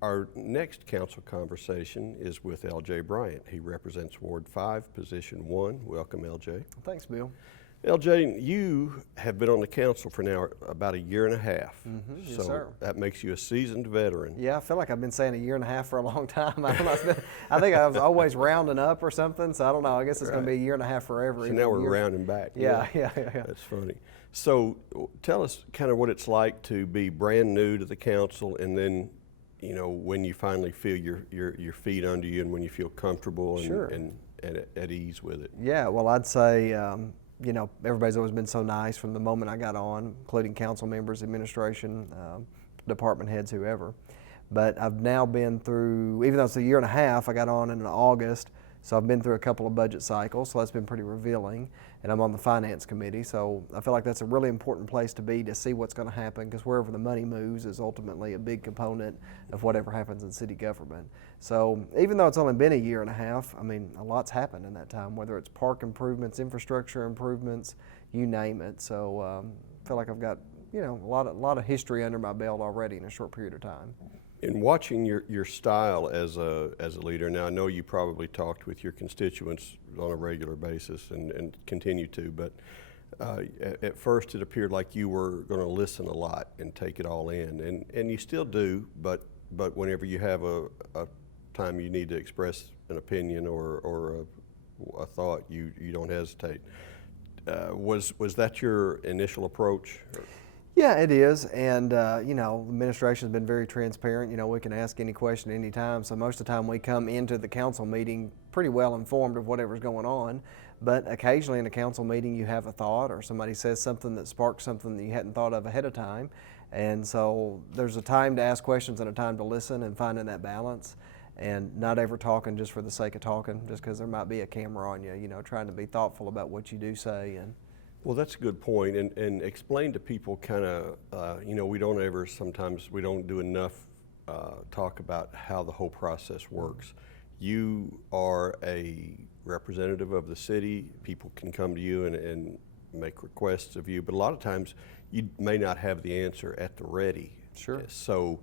Our next council conversation is with LJ Bryant. He represents Ward 5, Position 1. Welcome, LJ. Thanks, Bill. LJ, you have been on the council for now about a year and a half. Yes, so sir. That makes you a seasoned veteran. Yeah, I feel like I've been saying a year and a half for a long time. I don't know. I think I was always rounding up or something, so I don't know. I guess it's going to be a year and a half forever. So now we're rounding back. Yeah. That's funny. So tell us kind of what it's like to be brand new to the council, and then, you know, when you finally feel your feet under you and when you feel comfortable and, Sure. and at ease with it. Yeah, well, I'd say, you know, everybody's always been so nice from the moment I got on, including council members, administration, department heads, whoever. But I've now been through, even though it's a year and a half, I got on in August, so I've been through a couple of budget cycles, so that's been pretty revealing. And I'm on the finance committee, so I feel like that's a really important place to be to see what's going to happen, because wherever the money moves is ultimately a big component of whatever happens in city government. So even though it's only been a year and a half, I mean, a lot's happened in that time, whether it's park improvements, infrastructure improvements, you name it. So I feel like I've got, you know, a lot of history under my belt already in a short period of time. In watching your style as a leader, now I know you probably talked with your constituents on a regular basis and continue to, but at first it appeared like you were going to listen a lot and take it all in, and you still do, but whenever you have a time you need to express an opinion or a thought, you don't hesitate. Was that your initial approach? Yeah, it is, and you know, the administration's been very transparent. You know, we can ask any question any time, so most of the time we come into the council meeting pretty well informed of whatever's going on, but occasionally in a council meeting you have a thought or somebody says something that sparks something that you hadn't thought of ahead of time, and so there's a time to ask questions and a time to listen and finding that balance, and not ever talking just for the sake of talking, just because there might be a camera on you, you know, trying to be thoughtful about what you do say. And well, that's a good point, and explain to people kind of, you know, we don't do enough talk about how the whole process works. You are a representative of the city. People can come to you and make requests of you, but a lot of times you may not have the answer at the ready. Sure. So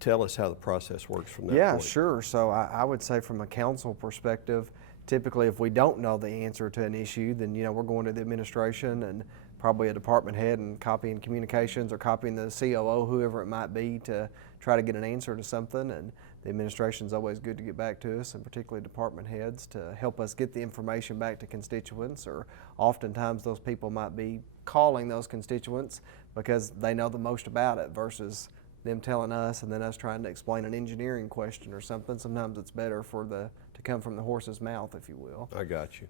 tell us how the process works from that point. Yeah, sure. So I would say from a council perspective, typically if we don't know the answer to an issue, then, you know, we're going to the administration and probably a department head and copying communications or copying the COO, whoever it might be, to try to get an answer to something. And the administration's always good to get back to us, and particularly department heads, to help us get the information back to constituents, or oftentimes those people might be calling those constituents because they know the most about it versus them telling us and then us trying to explain an engineering question or something. Sometimes it's better to come from the horse's mouth, if you will. I got you.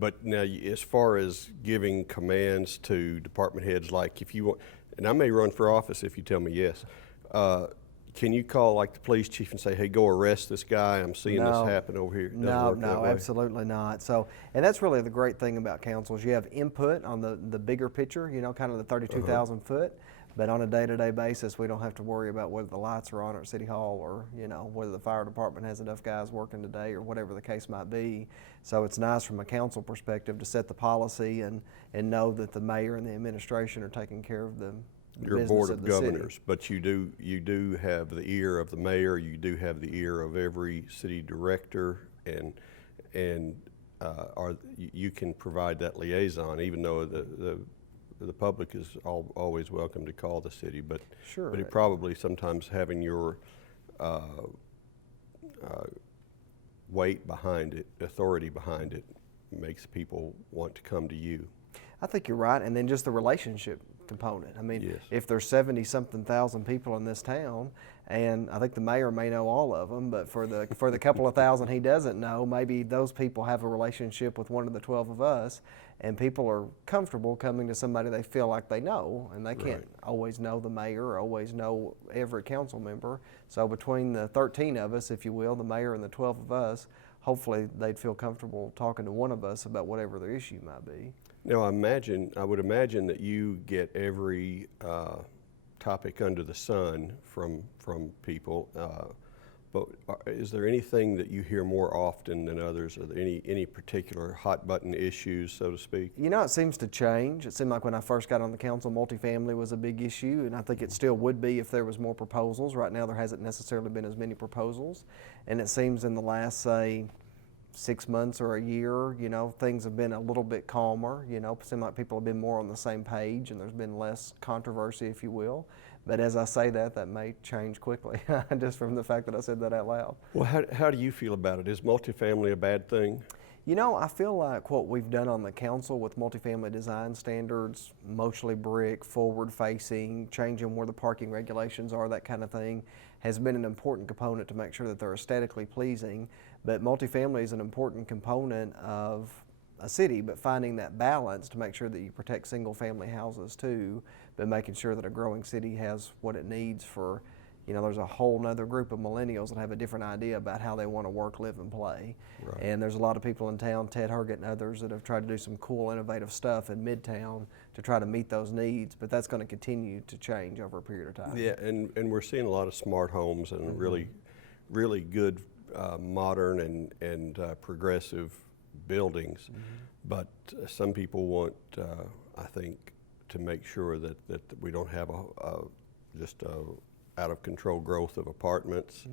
But now, as far as giving commands to department heads, like if you want, and I may run for office if you tell me yes, can you call like the police chief and say, hey, go arrest this guy, I'm seeing this happen over here? No, absolutely not. So, and that's really the great thing about councils. You have input on the bigger picture, you know, kind of the 32,000 foot. But on a day-to-day basis, we don't have to worry about whether the lights are on at City Hall, or, you know, whether the fire department has enough guys working today, or whatever the case might be. So it's nice from a council perspective to set the policy and know that the mayor and the administration are taking care of the Your business board of of the governors, city. but you do have the ear of the mayor. You do have the ear of every city director, and you can provide that liaison, even though the public is always welcome to call the city, but Sure. But it probably sometimes having your weight behind it, authority behind it, makes people want to come to you. I think you're right, and then just the relationship component. I mean, Yes. if there's 70-something thousand people in this town, and I think the mayor may know all of them, but for the couple of thousand he doesn't know, maybe those people have a relationship with one of the 12 of us, and people are comfortable coming to somebody they feel like they know, and they can't always know the mayor or always know every council member. So between the 13 of us, if you will, the mayor and the 12 of us, hopefully they'd feel comfortable talking to one of us about whatever their issue might be. Now, I would imagine that you get every topic under the sun from people, But is there anything that you hear more often than others? Are there any particular hot button issues, so to speak? You know, it seems to change. It seemed like when I first got on the council, multifamily was a big issue, and I think it still would be if there was more proposals. Right now, there hasn't necessarily been as many proposals, and it seems in the last, say, 6 months or a year, you know, things have been a little bit calmer. You know, it seems like people have been more on the same page, and there's been less controversy, if you will. But as I say that, that may change quickly, just from the fact that I said that out loud. Well, how do you feel about it? Is multifamily a bad thing? You know, I feel like what we've done on the council with multifamily design standards, mostly brick, forward-facing, changing where the parking regulations are, that kind of thing, has been an important component to make sure that they're aesthetically pleasing. But multifamily is an important component of a city, but finding that balance to make sure that you protect single-family houses too, but making sure that a growing city has what it needs for, you know, there's a whole nother group of millennials that have a different idea about how they want to work, live, and play. Right. And there's a lot of people in town, Ted Herget and others, that have tried to do some cool, innovative stuff in Midtown to try to meet those needs, but that's going to continue to change over a period of time. Yeah, and we're seeing a lot of smart homes and really good modern and progressive buildings. But some people want, I think, to make sure that we don't have just a out of control growth of apartments.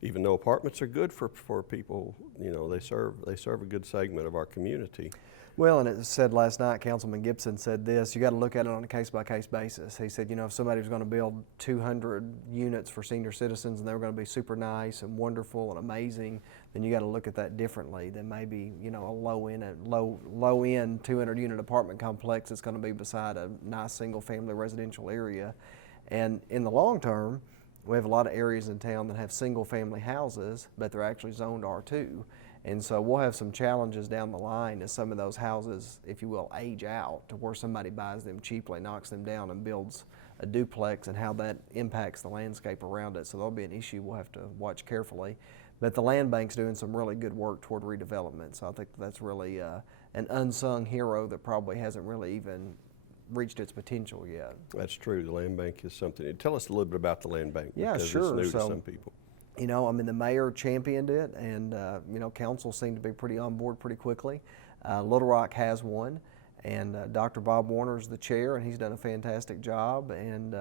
Even though apartments are good for people, you know, they serve a good segment of our community. Well, and it said last night, Councilman Gibson said this, you got to look at it on a case-by-case basis. He said, you know, if somebody was going to build 200 units for senior citizens and they were going to be super nice and wonderful and amazing, then you got to look at that differently than maybe, you know, a low-end 200-unit apartment complex that's going to be beside a nice single-family residential area. And in the long term, we have a lot of areas in town that have single-family houses, but they're actually zoned R2. And so we'll have some challenges down the line as some of those houses, if you will, age out to where somebody buys them cheaply, knocks them down, and builds a duplex, and how that impacts the landscape around it. So that'll be an issue we'll have to watch carefully. But the land bank's doing some really good work toward redevelopment. So I think that's really an unsung hero that probably hasn't really even reached its potential yet. That's true. The land bank is something. Tell us a little bit about the land bank. Yeah, because sure. It's new to some people. You know, I mean, the mayor championed it, and you know, council seemed to be pretty on board pretty quickly. Little Rock has one, and Dr. Bob Warner's the chair, and he's done a fantastic job. And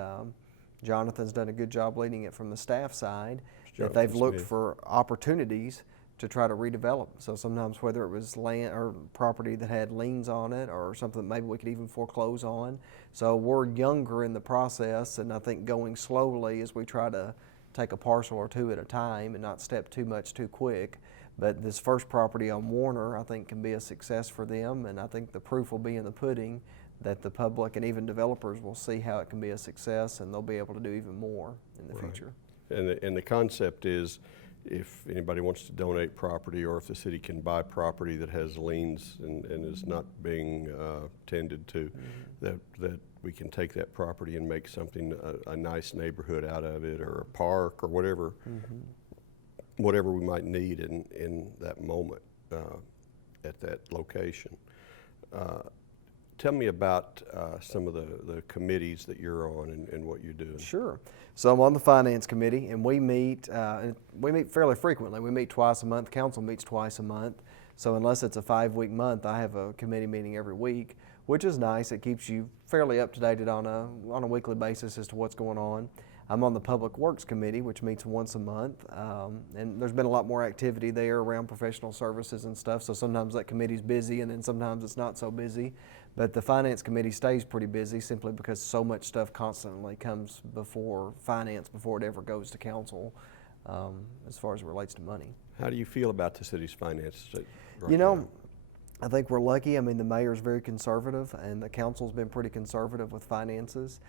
Jonathan's done a good job leading it from the staff side. That they've looked for opportunities to try to redevelop. So sometimes whether it was land or property that had liens on it or something that maybe we could even foreclose on. So we're younger in the process, and I think going slowly as we try to take a parcel or two at a time and not step too much too quick. But this first property on Warner, I think, can be a success for them, and I think the proof will be in the pudding that the public and even developers will see how it can be a success, and they'll be able to do even more in the future. And the concept is, if anybody wants to donate property, or if the city can buy property that has liens and is not being tended to, that we can take that property and make something, a nice neighborhood out of it, or a park, or whatever whatever we might need in that moment at that location. Tell me about some of the committees that you're on and what you're doing. Sure. So I'm on the Finance Committee, and we meet fairly frequently. We meet twice a month. Council meets twice a month. So unless it's a 5-week month, I have a committee meeting every week, which is nice. It keeps you fairly up to date on a weekly basis as to what's going on. I'm on the Public Works Committee, which meets once a month, and there's been a lot more activity there around professional services and stuff, so sometimes that committee's busy and then sometimes it's not so busy. But the Finance Committee stays pretty busy simply because so much stuff constantly comes before finance before it ever goes to council as far as it relates to money. How do you feel about the city's finances right You know, now? I think we're lucky. I mean, the mayor's very conservative, and the council's been pretty conservative with finances.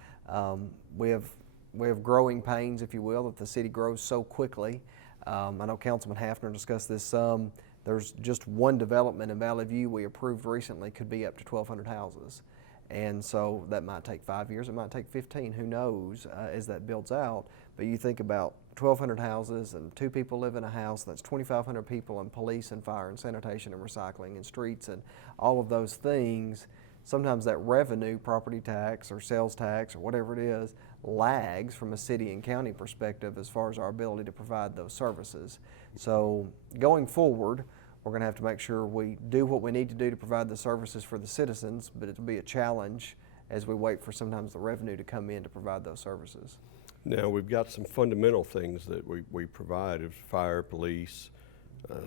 We have growing pains, if you will, that the city grows so quickly. I know Councilman Hafner discussed this some. There's just one development in Valley View we approved recently could be up to 1,200 houses. And so that might take 5 years, it might take 15, who knows, as that builds out. But you think about 1,200 houses and 2 people live in a house, that's 2,500 people in police and fire and sanitation and recycling and streets and all of those things. sometimes that revenue, property tax or sales tax or whatever it is, lags from a city and county perspective as far as our ability to provide those services. So going forward, we're going to have to make sure we do what we need to do to provide the services for the citizens, but it'll be a challenge as we wait for sometimes the revenue to come in to provide those services. Now, we've got some fundamental things that we provide, as fire, police,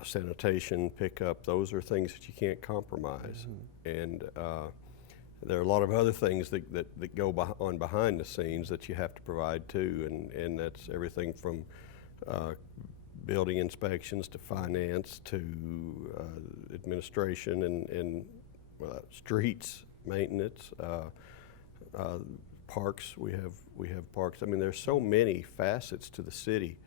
sanitation, pickup. Those are things that you can't compromise. And there are a lot of other things that go on behind the scenes that you have to provide too, and that's everything from building inspections to finance to administration and streets maintenance, parks. We have parks. I mean, there's so many facets to the city.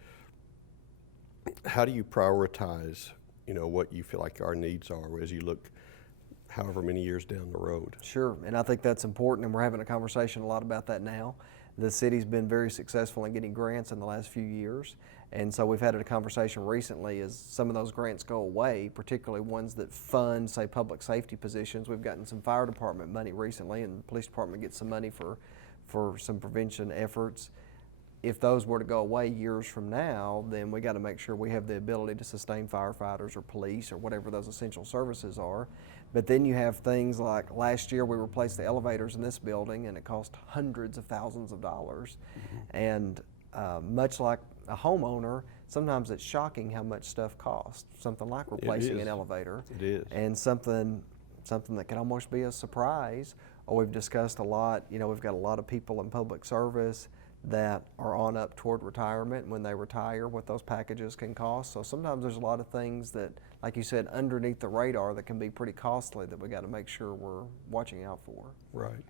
How do you prioritize, what you feel like our needs are as you look however many years down the road? Sure, and I think that's important, and we're having a conversation a lot about that now. The city's been very successful in getting grants in the last few years, and so we've had a conversation recently as some of those grants go away, particularly ones that fund, say, public safety positions. We've gotten some fire department money recently, and the police department gets some money for some prevention efforts. If those were to go away years from now, then we got to make sure we have the ability to sustain firefighters or police or whatever those essential services are. But then you have things like last year we replaced the elevators in this building and it cost hundreds of thousands of dollars. And much like a homeowner, sometimes it's shocking how much stuff costs. Something like replacing an elevator. It is. And something that can almost be a surprise. Or we've discussed a lot, we've got a lot of people in public service that are on up toward retirement. When they retire, what those packages can cost. So sometimes there's a lot of things that, like you said, underneath the radar that can be pretty costly that we got to make sure we're watching out for. Right.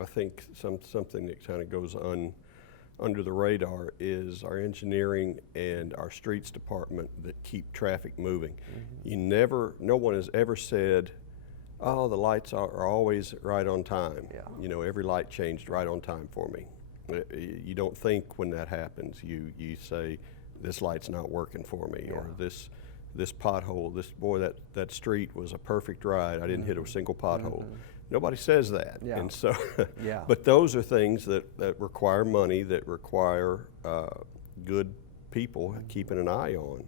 I think something that kind of goes under the radar is our engineering and our streets department that keep traffic moving. No one has ever said, oh, the lights are always right on time. Yeah. Every light changed right on time for me. You don't think when that happens. You say, this light's not working for me, or this pothole, that street was a perfect ride. I didn't hit a single pothole. Nobody says that. Yeah. And so, yeah. But those are things that require money, that require good people keeping an eye on.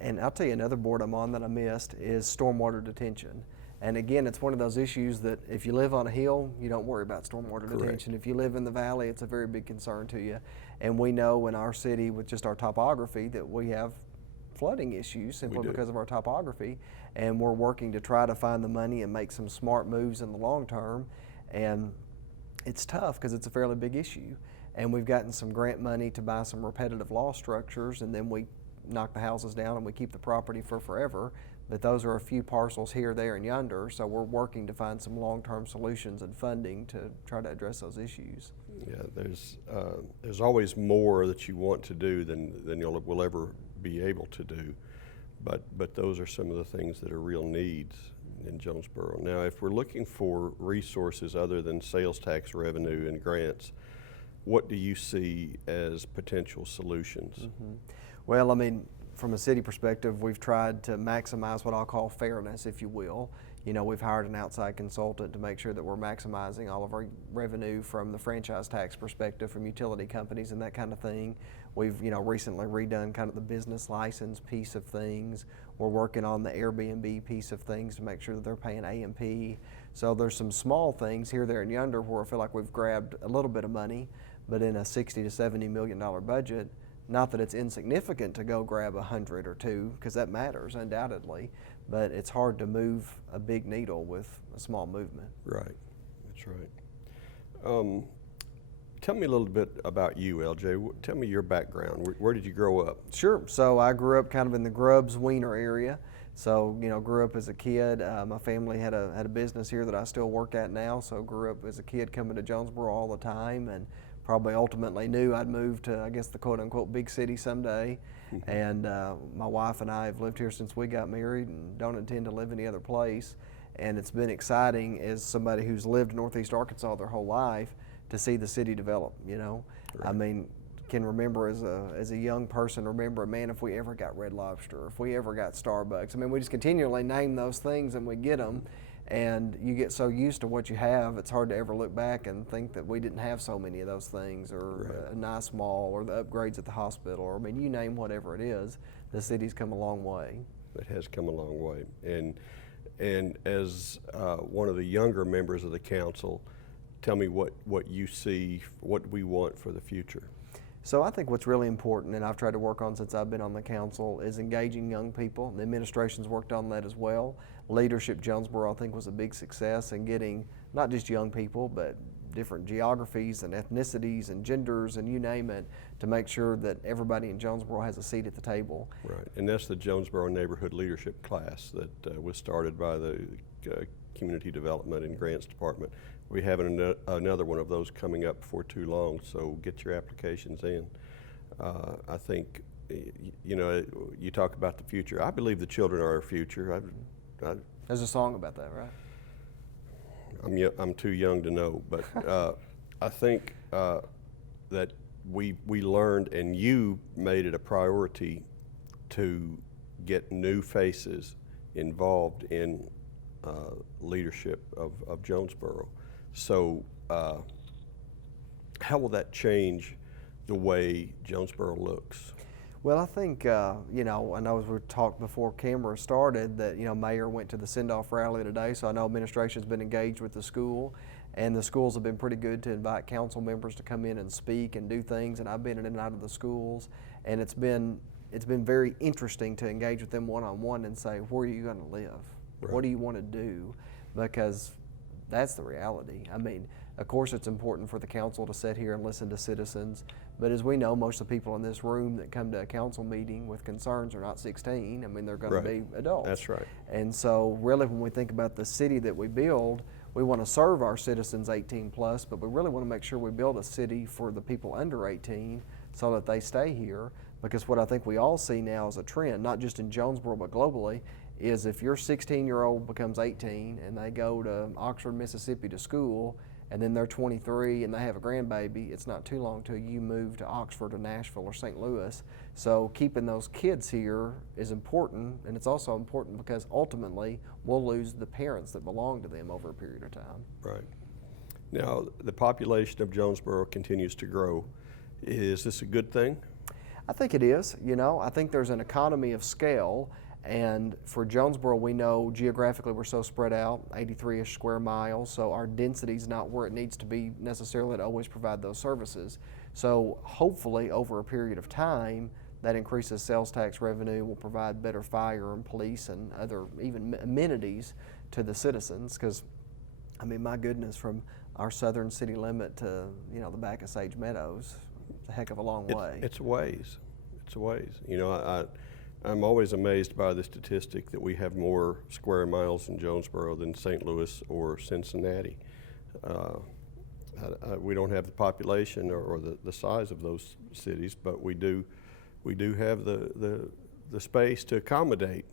And I'll tell you another board I'm on that I missed is stormwater detention. And again, it's one of those issues that if you live on a hill, you don't worry about stormwater detention. If you live in the valley, it's a very big concern to you. And we know in our city, with just our topography, that we have flooding issues simply because of our topography. And we're working to try to find the money and make some smart moves in the long term. And it's tough because it's a fairly big issue. And we've gotten some grant money to buy some repetitive law structures, and then we knock the houses down and we keep the property for forever. But those are a few parcels here, there, and yonder, so we're working to find some long-term solutions and funding to try to address those issues. Yeah, there's always more that you want to do than will ever be able to do, but those are some of the things that are real needs in Jonesboro. Now, if we're looking for resources other than sales tax revenue and grants, what do you see as potential solutions? Well, I mean, from a city perspective, we've tried to maximize what I'll call fairness, if you will. We've hired an outside consultant to make sure that we're maximizing all of our revenue from the franchise tax perspective, from utility companies and that kind of thing. We've, recently redone kind of the business license piece of things. We're working on the Airbnb piece of things to make sure that they're paying A&P. So there's some small things here, there, and yonder where I feel like we've grabbed a little bit of money, but in a $60 to $70 million budget, not that it's insignificant to go grab 100 or two, because that matters undoubtedly, but it's hard to move a big needle with a small movement. Right, that's right. Tell me a little bit about you, LJ. Tell me your background. Where did you grow up? Sure. So I grew up kind of in the Grubbs, Wiener area. So, grew up as a kid. My family had a business here that I still work at now. So grew up as a kid coming to Jonesboro all the time, and probably ultimately knew I'd move to, I guess, the quote-unquote big city someday. And my wife and I have lived here since we got married and don't intend to live any other place. And it's been exciting as somebody who's lived in Northeast Arkansas their whole life to see the city develop, Right. I mean, can remember as a young person, man, if we ever got Red Lobster, if we ever got Starbucks. I mean, we just continually name those things and we get them. And you get so used to what you have, it's hard to ever look back and think that we didn't have so many of those things, or a nice mall, or the upgrades at the hospital, or I mean, you name whatever it is, the city's come a long way. It has come a long way. And as one of the younger members of the council, tell me what you see, what we want for the future. So I think what's really important, and I've tried to work on since I've been on the council, is engaging young people. The administration's worked on that as well. Leadership Jonesboro, I think, was a big success in getting not just young people, but different geographies and ethnicities and genders and you name it, to make sure that everybody in Jonesboro has a seat at the table. Right, and that's the Jonesboro Neighborhood Leadership class that was started by the Community Development and Grants Department. We have another one of those coming up before too long, so get your applications in. I think, you know, you talk about the future. I believe the children are our future. There's a song about that, right? I'm too young to know, but I think that we learned, and you made it a priority to get new faces involved in leadership of Jonesboro. So how will that change the way Jonesboro looks? Well, I think, you know, I know as we talked before camera started that, you know, Mayor went to the send-off rally today, so I know administration's been engaged with the school, and the schools have been pretty good to invite council members to come in and speak and do things, and I've been in and out of the schools, and it's been very interesting to engage with them one-on-one and say, where are you going to live? Right. What do you want to do? Because that's the reality. I mean, of course it's important for the council to sit here and listen to citizens, but as we know, most of the people in this room that come to a council meeting with concerns are not 16. I mean, they're going to be adults. That's right. And so really when we think about the city that we build, we want to serve our citizens 18 plus, but we really want to make sure we build a city for the people under 18 so that they stay here. Because what I think we all see now is a trend, not just in Jonesboro but globally, is if your 16-year-old becomes 18 and they go to Oxford, Mississippi to school, and then they're 23 and they have a grandbaby, it's not too long till you move to Oxford or Nashville or St. Louis. So keeping those kids here is important, and it's also important because ultimately we'll lose the parents that belong to them over a period of time. Right. Now, the population of Jonesboro continues to grow. Is this a good thing? I think it is. You know, I think there's an economy of scale. And for Jonesboro, we know geographically we're so spread out, 83-ish square miles, so our density's not where it needs to be necessarily to always provide those services. So hopefully over a period of time, that increases sales tax revenue, will provide better fire and police and other even amenities to the citizens. Because, I mean, my goodness, from our southern city limit to, you know, the back of Sage Meadows, it's a heck of a long way. It's a ways. It's a ways. You know, I'm always amazed by the statistic that we have more square miles in Jonesboro than St. Louis or Cincinnati. We don't have the population or the size of those cities, but we do have the space to accommodate.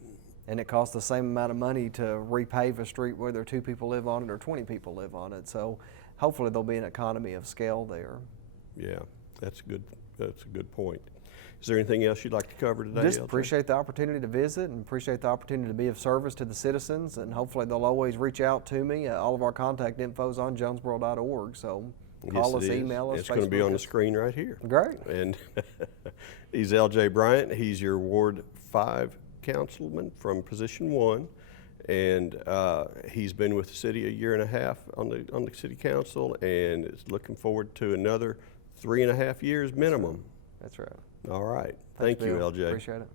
And it costs the same amount of money to repave a street whether 2 people live on it or 20 people live on it. So hopefully there'll be an economy of scale there. Yeah, that's a good point. Is there anything else you'd like to cover today? Just LJ? appreciate the opportunity to visit and appreciate the opportunity to be of service to the citizens, and hopefully they'll always reach out to me. All of our contact info is on jonesboro.org, so call us, email us, It's going to be on the screen right here. Great. And he's LJ Bryant. He's your Ward 5 councilman from position 1, and he's been with the city a year and a half on the city council, and is looking forward to another 3.5 years minimum. That's right. All right. Thanks, Thank you, Bill. LJ. Appreciate it.